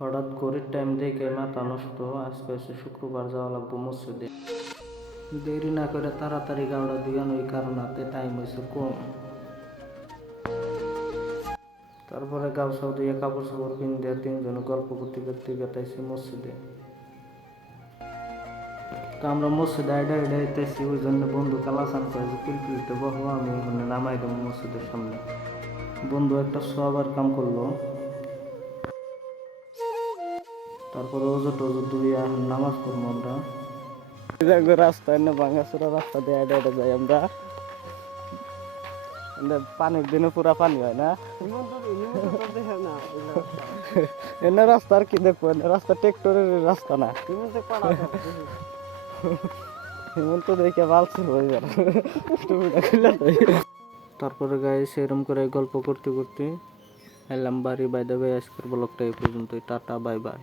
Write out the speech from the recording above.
হঠাৎ ঘড়ির টাইম দেখে মাথা নষ্ট। আজকে হচ্ছে শুক্রবার, যাওয়া লাগবো মসজিদে। দেরি না করে তাড়াতাড়ি গাওড়া দিগান, ওই কারণাতে টাইম হয়েছে কম। তারপরে গাও সাউ দিয়ে কাপড় সাপড় কিনে তিনজনে গল্প করতে করতে গেতেছি মসজিদে। তো আমরা মসজিদে আইডাইতেছি, ওই জন্য বন্ধু কালাসান করে যে পিলপিলিতে বহো, আমি ওখানে নামাই দেবো মসজিদের সামনে। বন্ধু একটা সবার কাম করলো। তারপরে ওজো টোজো দুইয়া নামাজ পড়বো আমরা। রাস্তা এনে ভাঙাচোরা রাস্তা দিয়ে আইডা যাই আমরা। পানির দিনে পুরা পানি হয় না, এনে রাস্তা আর কি দেখবো, এনে রাস্তা ট্রেক্টরের রাস্তা না। হেমন্ত দেখে বালছে হয়ে গেল। তারপরে গায়ে সেরম করে গল্প করতে করতে এলাম বাড়ি। বাই দ্য ওয়ে, আজকের ব্লগটা এই পর্যন্তই। Tata, bye bye.